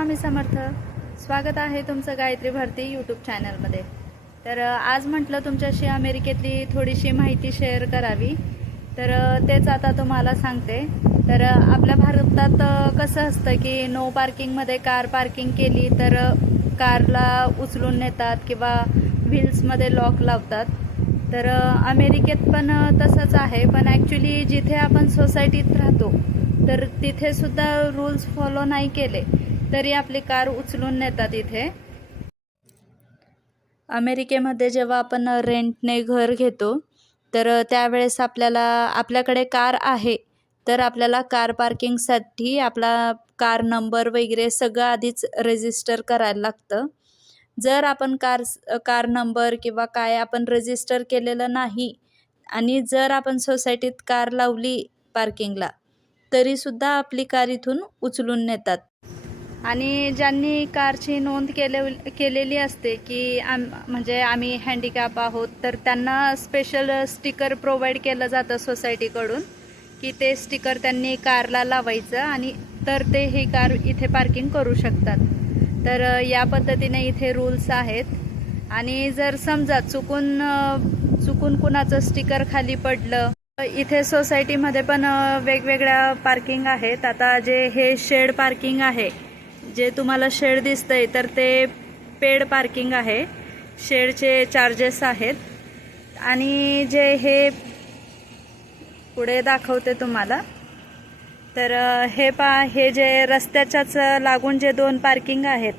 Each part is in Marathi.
स्वामी समर्थ. स्वागत आहे तुमचं गायत्री भारती यूट्यूब चॅनलमध्ये तर आज म्हटलं तुमच्याशी अमेरिकेतली थोडीशी माहिती शेअर करावी. तर तेच आता तुम्हाला सांगते. तर आपल्या भारतात कसं असतं की नो पार्किंगमध्ये कार पार्किंग केली तर कारला उचलून नेतात किंवा व्हील्समध्ये लॉक लावतात. तर अमेरिकेत पण तसंच आहे. पण ॲक्च्युली जिथे आपण सोसायटीत राहतो तर तिथे सुद्धा रूल्स फॉलो नाही केले. तरी आपली कार उचलून नेतात इथे. अमेरिकेमध्ये जेव्हा आपण रेंटने घर घेतो तर त्यावेळेस आपल्याला आपल्याकडे कार आहे तर आपल्याला कार पार्किंगसाठी आपला कार नंबर वगैरे सगळं आधीच रजिस्टर करायला लागतं. जर आपण कार कार नंबर किंवा काय आपण रजिस्टर केलेलं नाही आणि जर आपण सोसायटीत कार लावली पार्किंगला तरीसुद्धा आपली कार इथून उचलून नेतात. आणि ज्यांनी कारची नोंद केले केलेली असते की आम म्हणजे आम्ही हँडिकॅप आहोत तर त्यांना स्पेशल स्टिकर प्रोव्हाइड केलं जातं सोसायटीकडून की ते स्टिकर त्यांनी कारला लावायचं आणि तर ते ही कार इथे पार्किंग करू शकतात. तर या पद्धतीने इथे रूल्स आहेत. आणि जर समजा चुकून चुकून कुणाचं स्टिकर खाली पडलं इथे सोसायटीमध्ये पण वेगवेगळ्या पार्किंग आहेत. आता जे हे शेड पार्किंग आहे जे तुम्हाला शेड दिसतंय तर ते पेड पार्किंग आहे. शेडचे चार्जेस आहेत. आणि जे हे पुढे दाखवते तुम्हाला. तर हे पा हे जे रस्त्याच्याच लागून जे दोन पार्किंग आहेत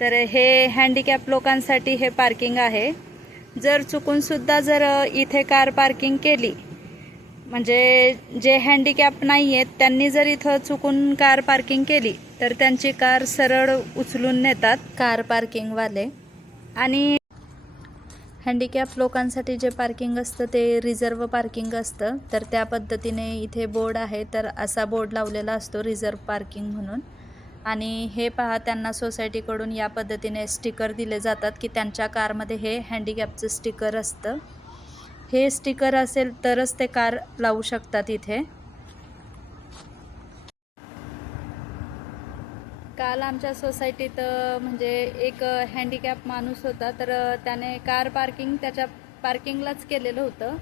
तर हे हँडिकॅप लोकांसाठी हे पार्किंग आहे. जर चुकूनसुद्धा जर इथे कार पार्किंग केली म्हणजे जे हँडिकॅप नाही आहेत त्यांनी जर इथं चुकून कार पार्किंग केली तर त्यांची कार सरळ उचलून नेतात. कार पार्किंगवाले आणि हँडिकॅप लोकांसाठी जे पार्किंग असतं ते रिझर्व पार्किंग असतं. तर त्या पद्धतीने इथे बोर्ड आहे तर असा बोर्ड लावलेला असतो रिझर्व पार्किंग म्हणून. आणि हे पहा त्यांना सोसायटीकडून या पद्धतीने स्टिकर दिले जातात की त्यांच्या कारमध्ये हे हँडिकॅपचं स्टिकर असतं. हे स्टिकर असेल तरच ते कार लावू शकतात इथे. काल आमच्या सोसायटीत म्हणजे एक हँडिकॅप माणूस होता तर त्याने कार पार्किंग त्याच्या पार्किंगलाच केलेलं होतं.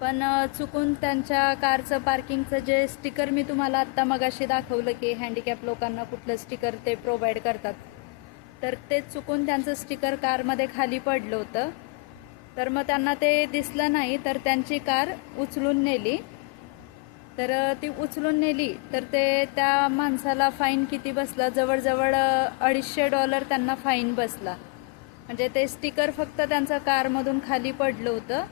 पण चुकून त्यांच्या कारचं पार्किंगचं जे स्टिकर मी तुम्हाला आत्ता मगाशी दाखवलं की हँडिकॅप लोकांना कुठलं स्टिकर ते प्रोव्हाइड करतात. तर ते चुकून त्यांचं स्टिकर कारमध्ये खाली पडलं होतं. तर मग त्यांना ते दिसलं नाही तर त्यांची कार उचलून नेली. तर ती उचलून नेली तर ते त्या माणसाला फाईन किती बसला? जवळजवळ अडीचशे डॉलर त्यांना फाईन बसला. म्हणजे ते स्टिकर फक्त त्यांचं कारमधून खाली पडलं होतं.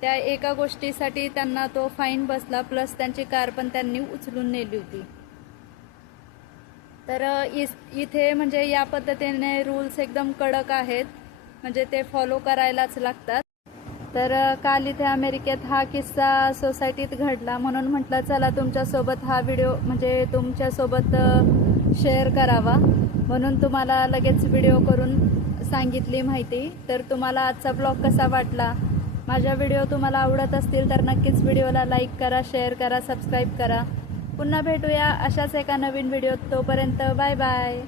त्या एका गोष्टीसाठी त्यांना तो फाईन बसला प्लस त्यांची कार पण त्यांनी उचलून नेली होती. तर इथे म्हणजे या पद्धतीने रूल्स एकदम कडक आहेत. म्हणजे ते फॉलो करायलाच लागतात. तर काल इथे अमेरिकेत हा किस्सा सोसायटीत घडला म्हणून म्हटलं चला तुमच्यासोबत हा व्हिडिओ म्हणजे तुमच्यासोबत शेअर करावा. म्हणून तुम्हाला लगेच व्हिडिओ करून सांगितली माहिती. तर तुम्हाला आजचा ब्लॉग कसा वाटला? माझ्या व्हिडिओ तुम्हाला आवडत असतील तर नक्कीच व्हिडिओला लाईक करा शेअर करा सबस्क्राईब करा. पुन्हा भेटूया अशाच एका नवीन व्हिडिओत. तोपर्यंत बाय बाय.